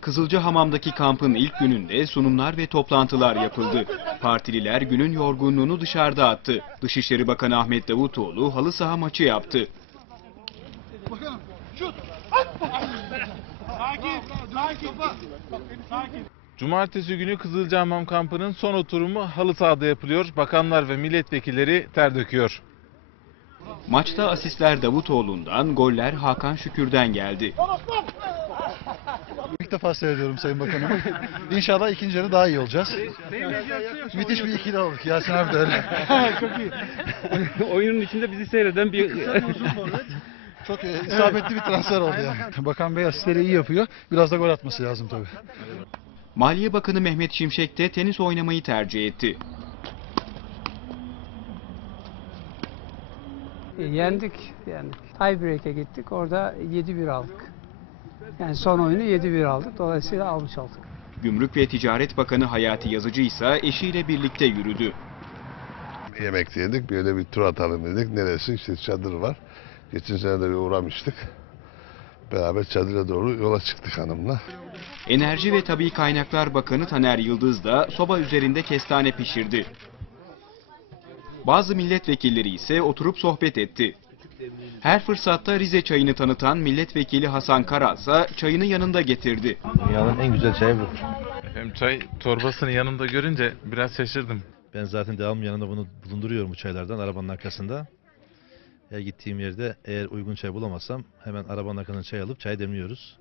Kızılcahamam'daki kampın ilk gününde sunumlar ve toplantılar yapıldı. Partililer günün yorgunluğunu dışarıda attı. Dışişleri Bakanı Ahmet Davutoğlu halı saha maçı yaptı. Cumartesi günü Kızılcahamam kampının son oturumu halı sahada yapılıyor. Bakanlar ve milletvekilleri ter döküyor. Maçta asistler Davutoğlu'ndan, goller Hakan Şükür'den geldi. Defa seyrediyorum Sayın Bakanım. İnşallah ikinci yarı daha iyi olacağız. Müthiş bir ikili olduk. Yasin abi de öyle. Çok iyi. Oyunun içinde bizi seyreden bir... Çok e, isabetli bir transfer oldu yani. Bakan Bey asistleri iyi yapıyor. Biraz da gol atması lazım tabii. Maliye Bakanı Mehmet Şimşek de tenis oynamayı tercih etti. Yendik, yendik. Tiebreak'e gittik, orada 7-1 aldık. Yani son oyunu 7-1 aldık, dolayısıyla almış olduk. Gümrük ve Ticaret Bakanı Hayati Yazıcı ise eşiyle birlikte yürüdü. yemek yedik. Böyle bir tur atalım dedik. Neresi? İşte çadır var. Geçen sene de bir uğramıştık. Beraber çadıra doğru yola çıktık hanımla. Enerji ve Tabi Kaynaklar Bakanı Taner Yıldız da soba üzerinde kestane pişirdi. Bazı milletvekilleri ise oturup sohbet etti. Her fırsatta Rize çayını tanıtan milletvekili Hasan Karal ise çayını yanında getirdi. Dünyanın en güzel çayı bu. Hem çay torbasını yanımda görünce biraz şaşırdım. Ben zaten devamlı yanımda bunu bulunduruyorum bu çaylardan arabanın arkasında. Her gittiğim yerde eğer uygun çay bulamazsam hemen arabanın arkasından çay alıp çay demliyoruz.